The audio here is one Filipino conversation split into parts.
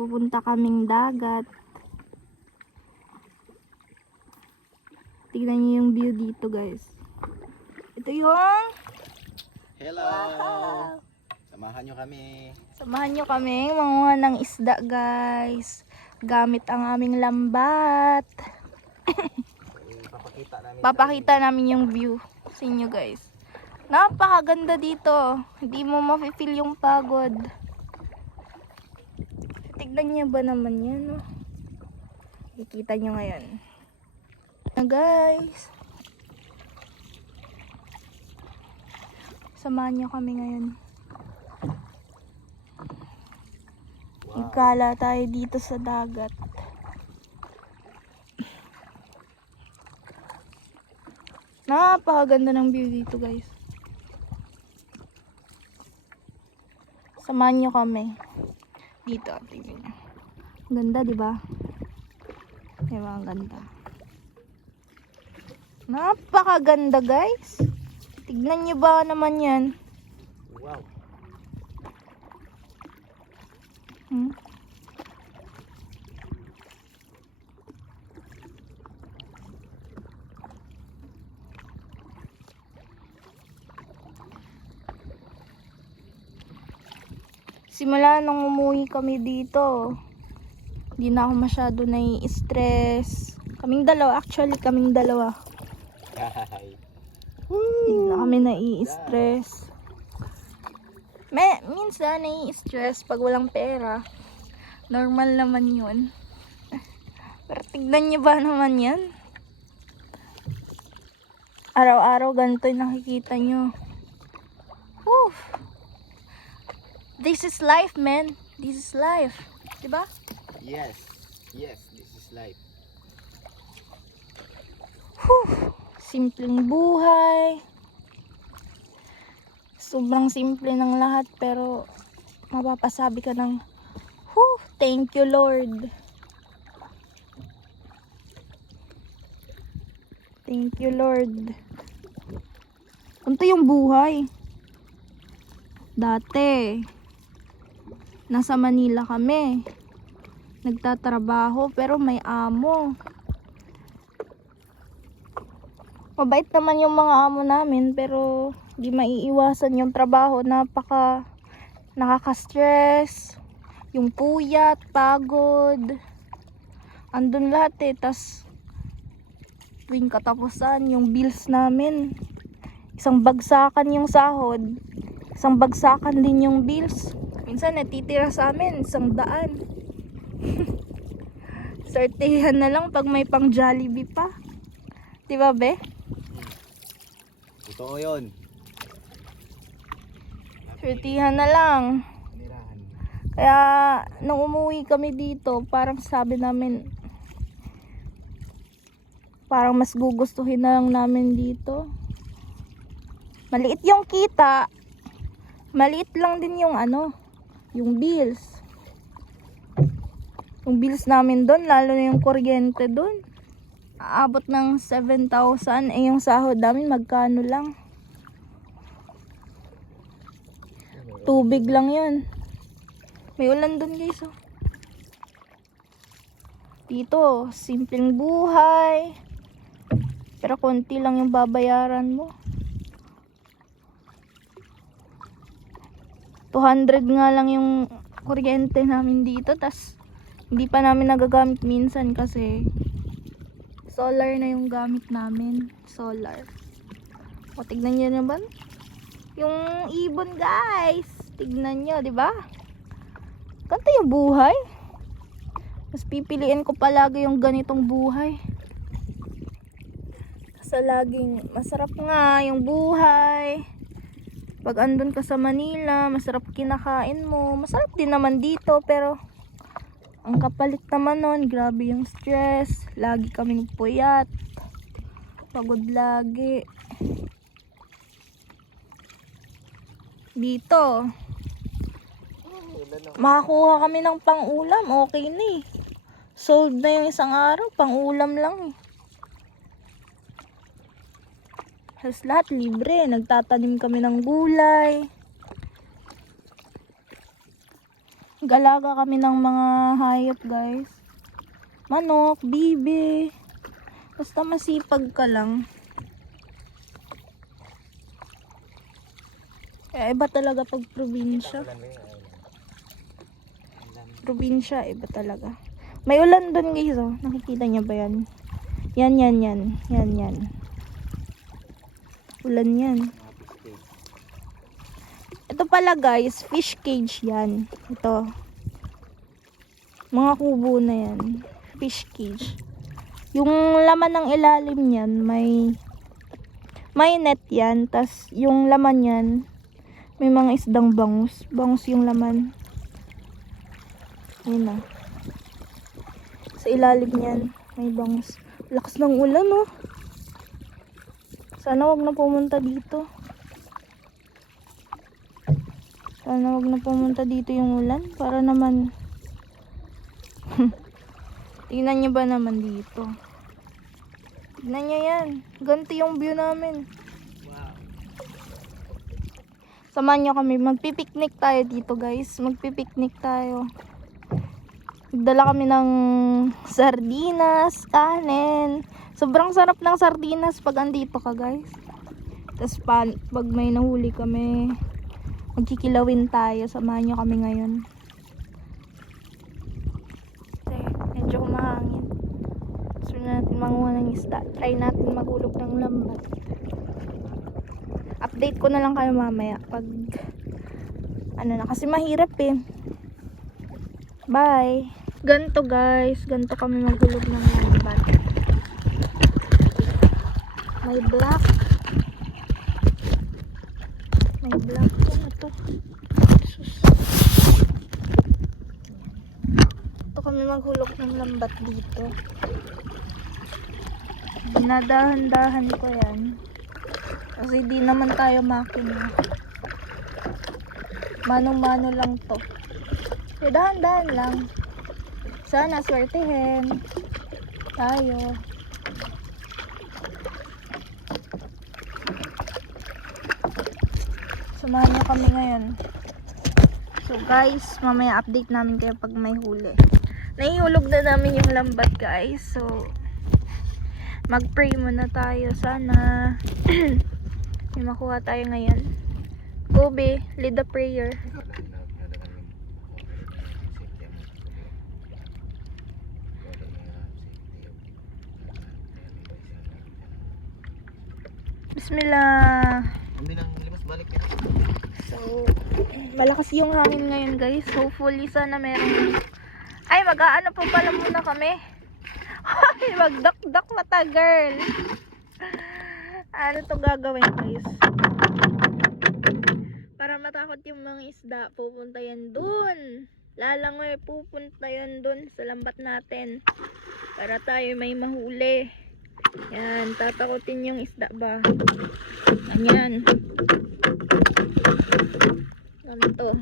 Pupunta kaming dagat. Tignan niyo yung view dito, guys. Ito yung... Hello! Wow! Samahan nyo kami. Samahan nyo kami manguha ng isda, guys. Gamit ang aming lambat. Papakita namin yung view sa inyo, guys. Napakaganda dito. Hindi mo mafe-feel yung pagod. Tignan niyo ba naman yan, no? Kikita nyo ngayon. Na, guys. Samahan nyo kami ngayon. Igala tayo dito sa dagat. Napakaganda ng view dito, guys. Samahan nyo kami. Dito, tingnan nyo. Ganda, di ba? Diba, ang ganda. Napakaganda, guys. Tignan nyo ba naman yan? Wow. Simula nung umuwi kami dito, hindi na ako masyado nai-stress. Kaming dalawa, Hindi na kami nai-stress. Minsan nai-stress pag walang pera. Normal naman yun. Pero tignan nyo ba naman yan? Araw-araw ganito yung nakikita nyo. Woo! This is life, man. This is life. Diba? Yes. Yes, this is life. Whew. Simpleng buhay. Sobrang simple ng lahat, pero mapapasabi ka ng thank you, Lord. Thank you, Lord. Ganito yung buhay. Dati, nasa Manila kami. Nagtatrabaho, pero may amo. Mabait naman yung mga amo namin, pero di maiiwasan yung trabaho. Nakaka-stress. Yung puyat, pagod. Andun lahat eh. Tas tuwing katapusan, yung bills namin. Isang bagsakan yung sahod. Isang bagsakan din yung bills. Minsan natitira sa amin 100. Sortehan na lang pag may pang Jollibee pa. Diba, be? Totoo yun. Sortehan na lang. Kaya nung umuwi kami dito, parang sabi namin, parang mas gugustuhin na lang namin dito. Maliit yung kita. Maliit lang din yung yung bills. Yung bills namin doon, lalo na yung kuryente doon. Aabot ng 7,000. Eh yung sahod namin magkano lang? Tubig lang yun. May ulan doon, guys. Oh. Dito, simpleng buhay. Pero konti lang yung babayaran mo. 200 nga lang yung kuryente namin dito. Tas hindi pa namin nagagamit minsan kasi solar na yung gamit namin. Solar. O, tignan nyo naman. Yung ibon, guys. Tignan nyo, di ba? Ganito yung buhay. Mas pipiliin ko palagi yung ganitong buhay. Kasi laging masarap nga yung buhay. Pag andun ka sa Manila, masarap kinakain mo. Masarap din naman dito, pero ang kapalit naman nun, grabe yung stress. Lagi kaming puyat. Pagod lagi. Dito, makakuha kami ng pang-ulam, okay na eh. Sold na yung isang araw, pang-ulam lang eh. Halos lahat libre, nagtatanim kami ng gulay. Galaga kami ng mga hayop, guys. Manok, bibi. Basta masipag ka lang. Kaya iba talaga pag probinsya. Probinsya, iba talaga. May ulan doon, guys, oh. Nakikita niyo ba yan? Yan. Ulan yan. Ito pala, guys, fish cage yan. Ito. Mga kubo na yan. Fish cage. Yung laman ng ilalim niyan, may net yan. Tas yung laman yan, may mga isdang bangus. Bangus yung laman. Ayun na. Sa ilalim niyan, may bangus. Lakas ng ulan, oh. Sana wag na pumunta dito. Sana wag na pumunta dito yung ulan. Para naman... Tingnan nyo ba naman dito? Tingnan nyo yan. Ganti yung view namin. Wow. Samahan nyo kami. Magpipiknik tayo dito, guys. Magpipiknik tayo. Nagdala kami ng sardinas, kanin. Sobrang sarap ng sardinas pag andito ka, guys. Tapos pag may nahuli kami, magkikilawin tayo. Samahan nyo kami ngayon. Kasi medyo kumahangin. Gusto natin manguha ng isda. Try natin maghulog ng lambat. Update ko na lang kayo mamaya pag ano na. Kasi mahirap eh. Bye! Ganto, guys. Ganto kami maghulog ng lambat. May black. May black. Ano to? Sus. Ito kami maghulog ng lambat dito. Dinadahan-dahan ko yan. Kasi di naman tayo makina. Mano-mano lang to. So, dahan-dahan lang. Sana swertihin tayo. Samahan nyo kami ngayon. So guys, mamaya update namin kayo pag may huli. Nahihulog na namin yung lambat, guys. So mag-pray muna tayo. Sana may makuha tayo ngayon. Kobe, lead the prayer. Bismillah. Kami nang limas balik. So, malakas yung hangin ngayon, guys. Hopefully, sana meron. Ay, mag-aano po pala muna kami. Ay, magdak-dak mata, girl. Ano to gagawin, guys? Para matakot yung mga isda, pupunta yan dun. Lalangoy, pupunta yan dun sa lambat natin. Para tayo may mahuli. Yan, tatakotin yung isda ba? Ganyan. Ganito.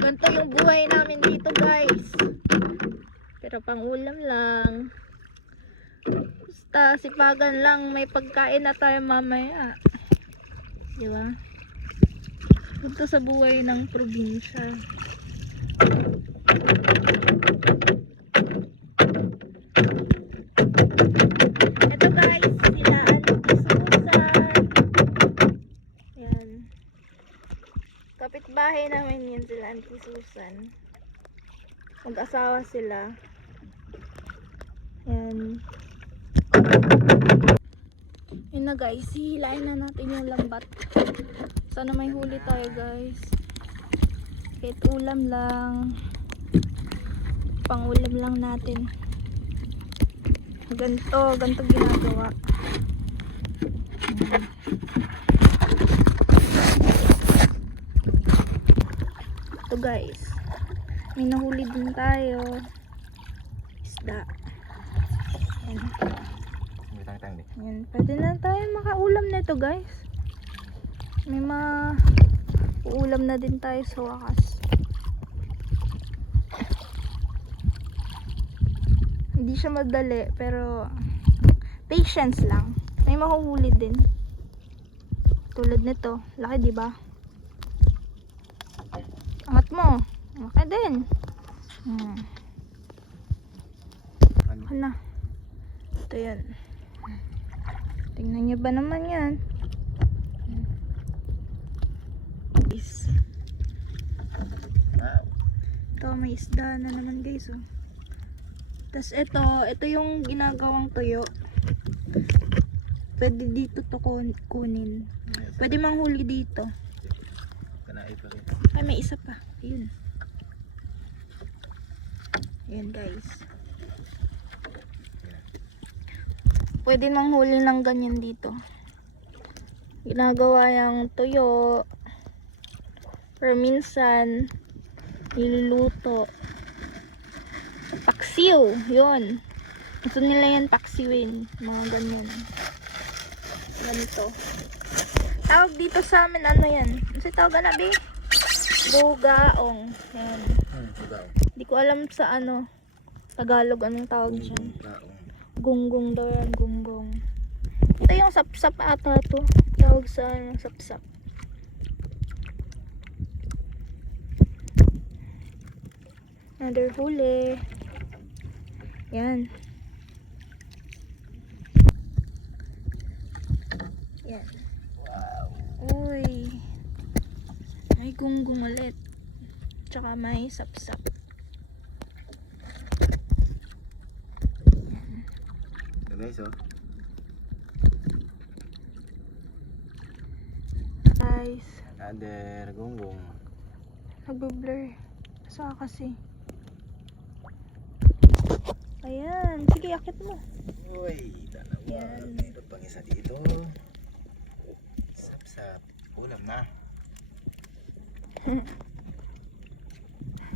Ganito yung buhay namin dito, guys. Pero pang ulam lang. Basta sipagan lang, may pagkain na tayo mamaya. Diba? Ito sa buhay ng probinsya. Ito, guys, sila Auntie Susan. Yan. Kapitbahay namin yan, sila Auntie Susan. Mag-asawa sila. Yan. Yun na, guys, hihilain na natin yung lambat. Sana may huli tayo, guys. Kahit ulam lang. Pang ulam lang natin. Ganto ginagawa. Ito, guys. May nahuli din tayo. Isda. Ayan. Ayan. Pwede na tayo makaulam na ito, guys. May ulam na din tayo sa wakas. Hindi siya madali, pero patience lang. May May mahuhuli din. Tulad nito. Laki, di ba? Angat mo. Laki din. Ano na? Ito yan. Tingnan niyo ba naman yan? Is. Ito, may isda na naman guys. Oh. Tapos ito yung ginagawang tuyo. Pwede dito to kunin. Pwede manghuli dito. Ay, may isa pa. Ayun. Ayun guys. Pwede manghuli ng ganyan dito. Ginagawa yung tuyo. Pero minsan, niluluto. Paksiw. Yun. Gusto nila yan paksiwin. Mga ganyan. Ganito. Tawag dito sa amin, ano yan? Kasi tawag na, be? Bugaong. Yan. Hindi ko alam sa ano. Tagalog, anong tawag dyan. Gunggong daw yan, gunggong. Ito yung sapsap ata to. Tawag sa ano, sapsap. Another huli. Yan. Yan. Uy. May gunggong ulit. Tsaka may sapsap. Guys, oh. Guys. Another gonggong. Nagbe-blur. Saka kasi. Ayan. Sige, akit mo. Uy, dalawa. Yan. Mayroon pang isa dito. Sap-sap. Ulam na.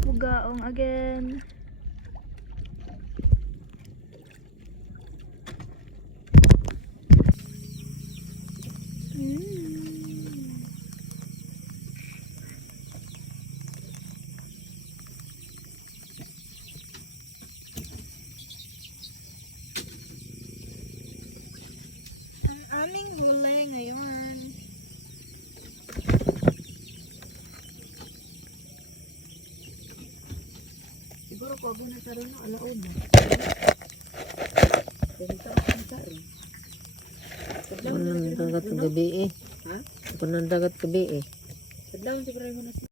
Bugaong again. Ang aming huli ngayon. Siguro po abon na sa rin ng alaon mo. Ako nang dagat gabi eh. Ha? Ako nang dagat gabi eh. Sadlaw siguro mo na